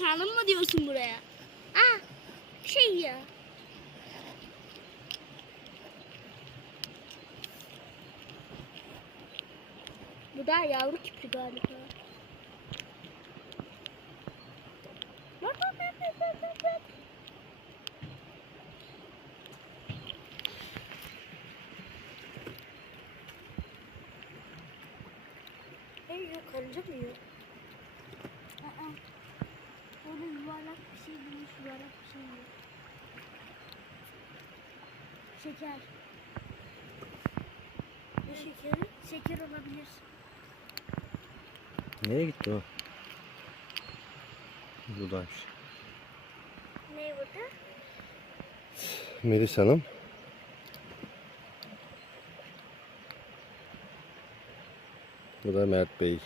Çıkalım mı diyorsun buraya? Aa şey ya. Bu da yavru kipli galiba. Bak bak bak bak bak bak bak. Ne yiyor? Karınca mı yiyor? Aa, Şeker. Ne şekeri? Şeker olabilir. Nereye gitti o? Buradaymış. Ne burada? Melis Hanım. Bu da Mert Bey.